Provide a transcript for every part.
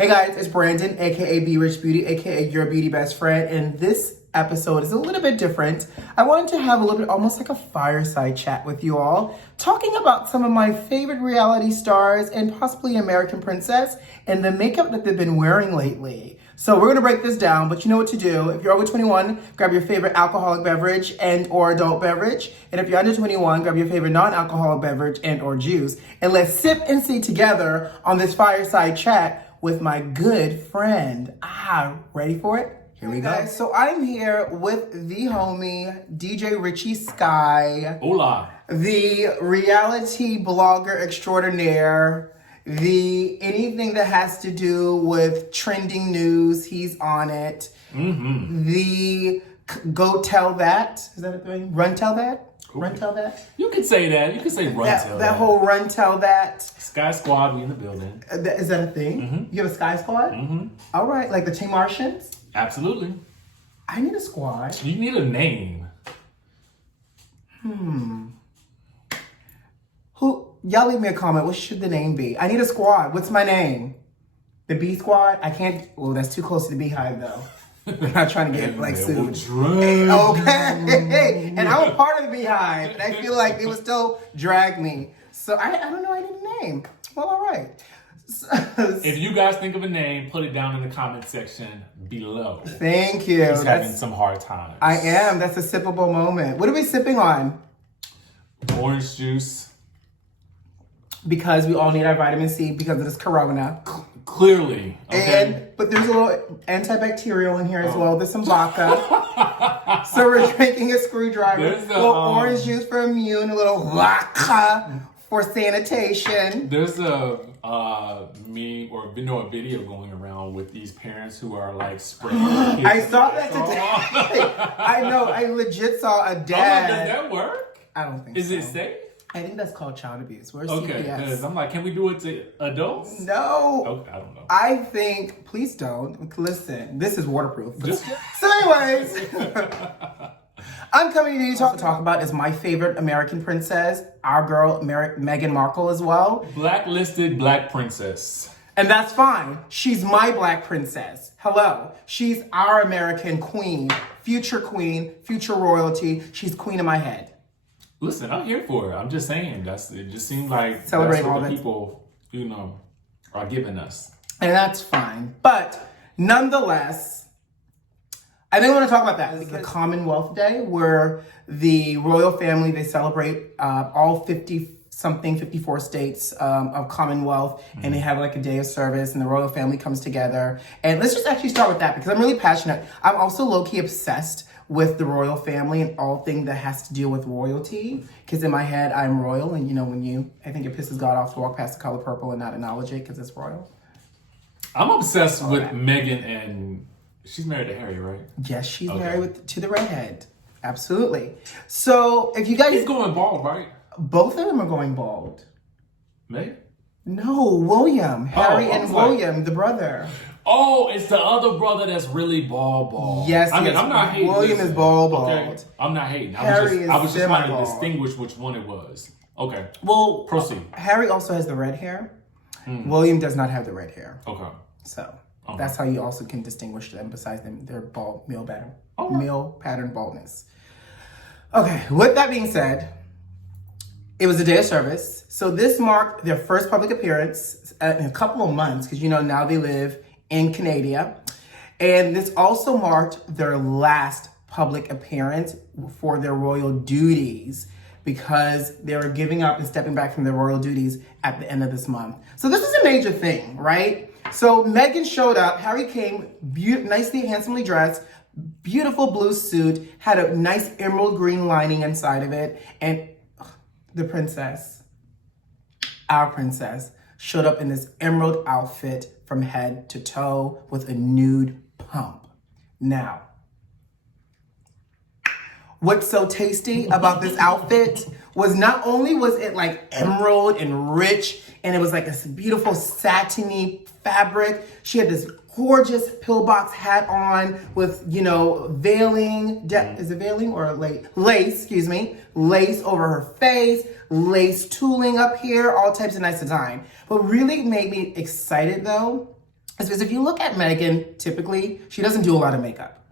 Hey guys, it's Brandon, aka BRichBeauty, aka your beauty best friend, and this episode is a little bit different. I wanted to have a little bit, almost like a fireside chat with you all, talking about some of my favorite reality stars and possibly American princess and the makeup that they've been wearing lately. So we're gonna break this down, but you know what to do. If you're over 21, grab your favorite alcoholic beverage and or adult beverage. And if you're under 21, grab your favorite non-alcoholic beverage and or juice. And let's sip and see together on this fireside chat with my good friend. Ready for it? Here we go. Guys, so I'm here with the homie, DJ Richie Skye. Hola. The reality blogger extraordinaire. The anything that has to do with trending news, he's on it. Mm-hmm. The go tell that. Is that a thing? Run tell that? Run tell that? You could say that. You could say run tell that. That whole run tell that. Skye Squad, we in the building. Is that a thing? Mm-hmm. You have a Skye Squad? Mm-hmm. All right, like the Team Martians? Absolutely. I need a squad. You need a name. Y'all leave me a comment. What should the name be? I need a squad. What's my name? The B Squad? I can't. Well, that's too close to the Beehive, though. I'm not trying to get sued. Okay. And I'm a part of the Beehive, and I feel like they would still drag me. So I don't know. I need a name. Well, all right. If you guys think of a name, put it down in the comment section below. Thank you. He's having some hard times. I am. That's a sippable moment. What are we sipping on? Orange juice. Because we all need our vitamin C because of this corona. Clearly. Okay. But there's a little antibacterial in here as well. There's some vodka. So we're drinking a screwdriver. There's a little orange juice for immune, a little vodka for sanitation. There's a meme or a video going around with these parents who are like spraying their kids. I saw that today. I know. I legit saw a dad. Does that work? I don't think so. Is it safe? I think that's called child abuse. Where's okay, CPS? because I'm like, can we do it to adults? No. Okay, I don't know. I think, please don't. Listen, this is waterproof. So anyways, I'm coming to you to talk about is my favorite American princess, our girl, Meghan Markle as well. Blacklisted black princess. And that's fine. She's my black princess. Hello. She's our American queen, future royalty. She's queen in my head. Listen, I'm here for it. I'm just saying, it just seems like Celebrate that's all what the that. people, are giving us. And that's fine. But nonetheless, I think I want to talk about that. It's the Commonwealth Day where the royal family, they celebrate all 54 states of Commonwealth, and they have like a day of service, and the royal family comes together. And let's just actually start with that because I'm really passionate. I'm also low-key obsessed with the royal family and all things that has to do with royalty. Because in my head, I'm royal, and I think it pisses God off to walk past the color purple and not acknowledge it because it's royal. I'm obsessed with Meghan, and she's married to Harry, right? Yes, she's married to the redhead. Absolutely. So if you guys... He's going bald, right? Both of them are going bald. Meghan? No, William. Harry and William, the brother. Oh, it's the other brother that's really bald. Yes, I'm not hating. William is bald. Okay, I'm not hating. Harry I was just trying to semi-bald. distinguish which one it was. Okay. Well, proceed. Harry also has the red hair. William does not have the red hair. Okay. So that's how you also can distinguish them besides their bald male pattern baldness. Okay, with that being said, it was a day of service. So this marked their first public appearance in a couple of months because, now they live in Canada. And this also marked their last public appearance for their royal duties because they were giving up and stepping back from their royal duties at the end of this month. So this is a major thing, right? So Meghan showed up. Harry came nicely, handsomely dressed, beautiful blue suit, had a nice emerald green lining inside of it. And the princess, our princess, showed up in this emerald outfit from head to toe with a nude pump. Now, what's so tasty about this outfit was not only was it like emerald and rich, and it was like a beautiful satiny fabric. She had this gorgeous pillbox hat on with, veiling. Is it veiling or lace? Excuse me. Lace over her face, lace tooling up here, all types of nice design. What really made me excited though Because if you look at Meghan, typically, she doesn't do a lot of makeup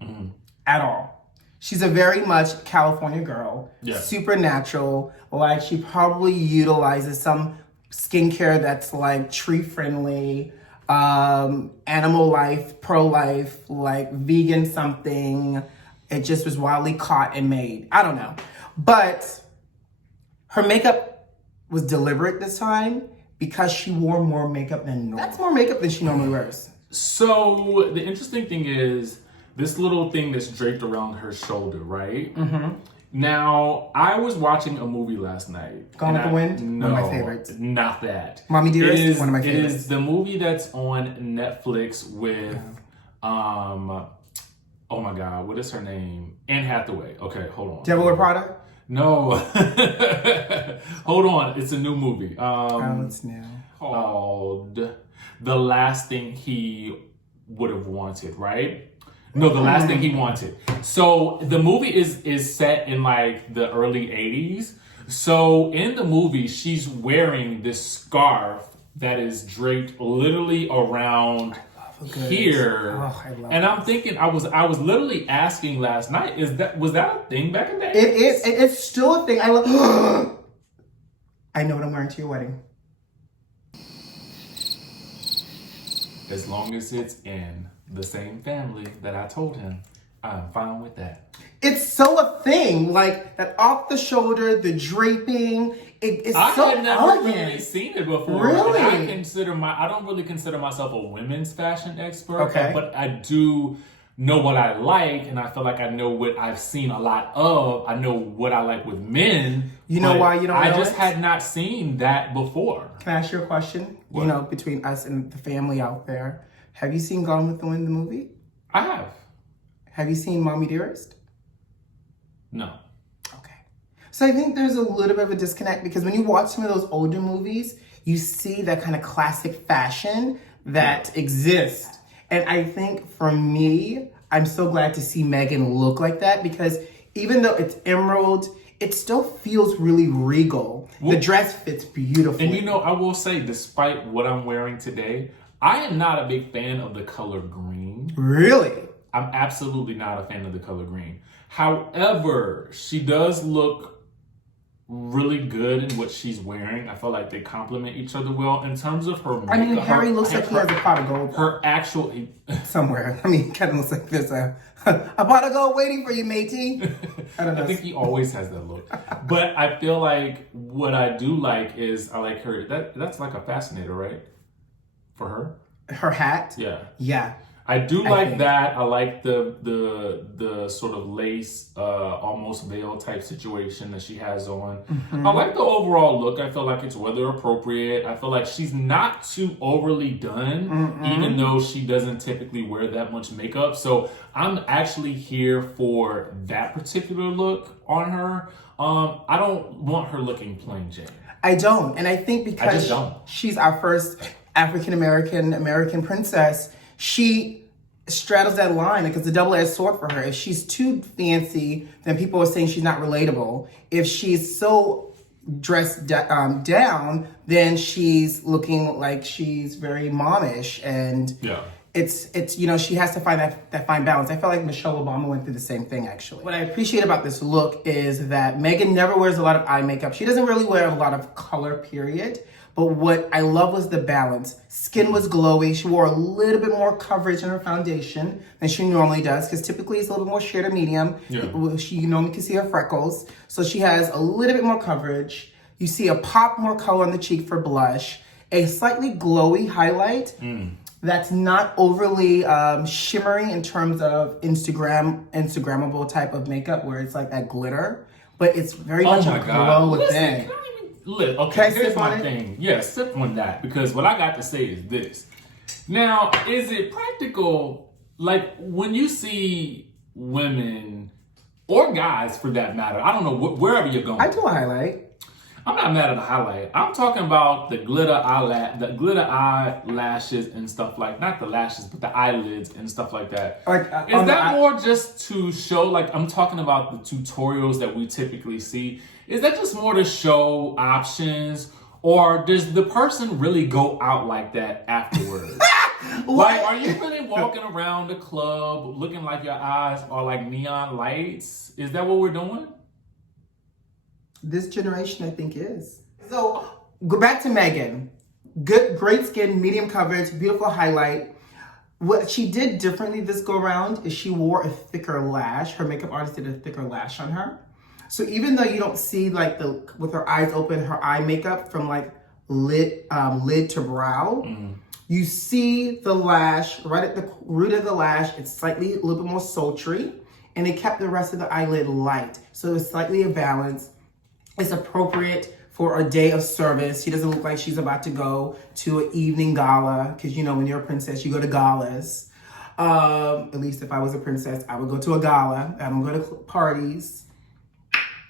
at all. She's a very much California girl, super natural. Like, she probably utilizes some skincare that's like tree friendly, animal life, pro-life, like vegan something. It just was wildly caught and made. I don't know. But her makeup was deliberate this time because she wore more makeup than normal. That's more makeup than she normally wears. So the interesting thing is this little thing that's draped around her shoulder, right? Now, I was watching a movie last night. Gone with the Wind? No, one of my favorites. Not that. Mommy Dearest? One of my favorites. It is the movie that's on Netflix with, oh my God, what is her name? Anne Hathaway. Okay, hold on. Devil Wears Prada? No. Hold on, it's a new movie. It's new. Called The Last Thing He Would Have Wanted, right? No, The Last Thing He Wanted. So the movie is set in like the early 80s. So in the movie, she's wearing this scarf that is draped literally around here. And I'm thinking, I was literally asking last night, was that a thing back in the 80s? It is. It's still a thing. I love. I know what I'm wearing to your wedding. As long as it's in the same family that I told him, I'm fine with that. It's so a thing, like that off the shoulder, the draping. It's I so had never elegant. really seen it before. Really? I don't really consider myself a women's fashion expert. Okay. But I do know what I like, and I feel like I know what I've seen a lot of. I know what I like with men. You know why you don't know I just it? had not seen that before. Can I ask you a question? What? You know, between us and the family out there, have you seen Gone with the Wind, the movie? I have. Have you seen Mommy Dearest? No. Okay. So I think there's a little bit of a disconnect because when you watch some of those older movies, you see that kind of classic fashion that exists. And I think for me, I'm so glad to see Meghan look like that because even though it's emerald, it still feels really regal. Well, the dress fits beautifully. And you know, I will say, despite what I'm wearing today, I am not a big fan of the color green. Really? I'm absolutely not a fan of the color green. However, she does look really good in what she's wearing. I feel like they complement each other well in terms of her makeup. I mean, Harry looks like he has a pot of gold. Her actual... Somewhere. I mean, it kind of looks like there's a pot of gold waiting for you, matey. I don't know. I think he always has that look. But I feel like what I do like is I like her... That's like a fascinator, right? For her? Her hat? Yeah. Yeah. I do like that. I like the sort of lace, almost veil type situation that she has on. I like the overall look. I feel like it's weather appropriate. I feel like she's not too overly done, even though she doesn't typically wear that much makeup. So I'm actually here for that particular look on her. I don't want her looking plain Jane. I don't. And I think because she's our first African-American princess, she straddles that line because it's a double-edged sword for her. If she's too fancy, then people are saying she's not relatable. If she's so dressed down, then she's looking like she's very momish. And it's you know, she has to find that fine balance. I feel like Michelle Obama went through the same thing, actually. What I appreciate about this look is that Meghan never wears a lot of eye makeup. She doesn't really wear a lot of color, period. But what I love was the balance. Skin was glowy. She wore a little bit more coverage in her foundation than she normally does, because typically it's a little bit more shade or medium. You normally can see her freckles. So she has a little bit more coverage. You see a pop more color on the cheek for blush. A slightly glowy highlight that's not overly shimmery in terms of Instagrammable type of makeup where it's like that glitter. But it's very much a glow within. Okay, here's my thing. Yeah, sip on that, because what I got to say is this. Now, is it practical, like when you see women, or guys for that matter, I don't know, wherever you're going. I do a highlight. I'm not mad at the highlight. I'm talking about the glitter eyelashes and stuff like, not the lashes, but the eyelids and stuff like that. Is that more just to show, like I'm talking about the tutorials that we typically see. Is that just more to show options, or does the person really go out like that afterwards? Like, are you really walking around the club looking like your eyes are like neon lights? Is that what we're doing? This generation, I think, is. So, go back to Meghan. Great skin, medium coverage, beautiful highlight. What she did differently this go around is she wore a thicker lash. Her makeup artist did a thicker lash on her. So even though you don't see like with her eyes open, her eye makeup from like lid to brow, you see the lash right at the root of the lash. It's slightly a little bit more sultry, and it kept the rest of the eyelid light. So it's slightly a balance. It's appropriate for a day of service. She doesn't look like she's about to go to an evening gala, because you know when you're a princess, you go to galas. At least if I was a princess, I would go to a gala. I don't go to parties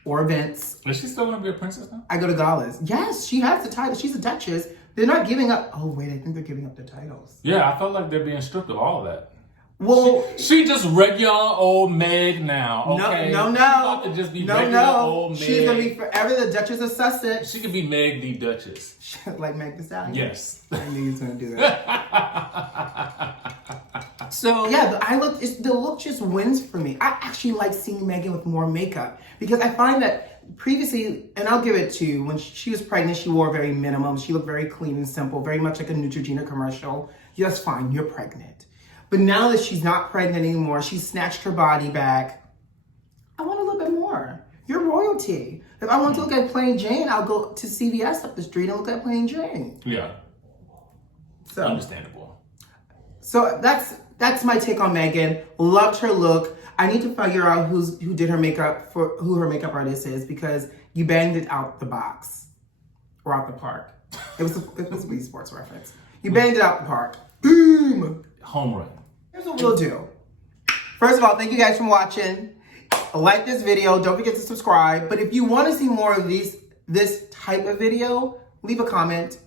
or events. Is she still gonna be a princess now? I go to galas. Yes, she has the title. She's a duchess. They're not giving up. Oh wait, I think they're giving up the titles. Yeah, I felt like they're being stripped of all of that. Well, she just regular old Meg now. Okay, no. She's about to just be regular old Meg. She's gonna be forever the Duchess of Sussex. She could be Meg the Duchess, like Meg the Stallion. Yes, I knew he was gonna do that. So yeah, the look just wins for me. I actually like seeing Meghan with more makeup, because I find that previously, and I'll give it to you, when she was pregnant, she wore very minimum. She looked very clean and simple, very much like a Neutrogena commercial. Yes, fine, you're pregnant. But now that she's not pregnant anymore, she's snatched her body back. I want a little bit more. You're royalty. If I want to look at Plain Jane, I'll go to CVS up the street and look at Plain Jane. Yeah. So understandable. So that's my take on Meghan. Loved her look. I need to figure out who did her makeup, for who her makeup artist is, because you banged it out the box or out the park. It was a Wii Sports reference. You banged it out the park. Boom. Home run. Here's what we'll do. First of all, thank you guys for watching. Like this video. Don't forget to subscribe. But if you want to see more of this type of video, leave a comment.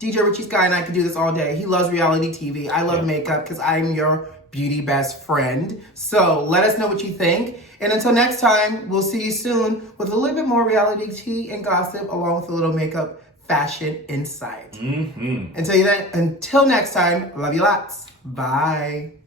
DJ Richie Skye and I could do this all day. He loves reality TV. I love makeup because I'm your beauty best friend. So let us know what you think. And until next time, we'll see you soon with a little bit more reality tea and gossip, along with a little makeup fashion insight. Until next time, love you lots. Bye.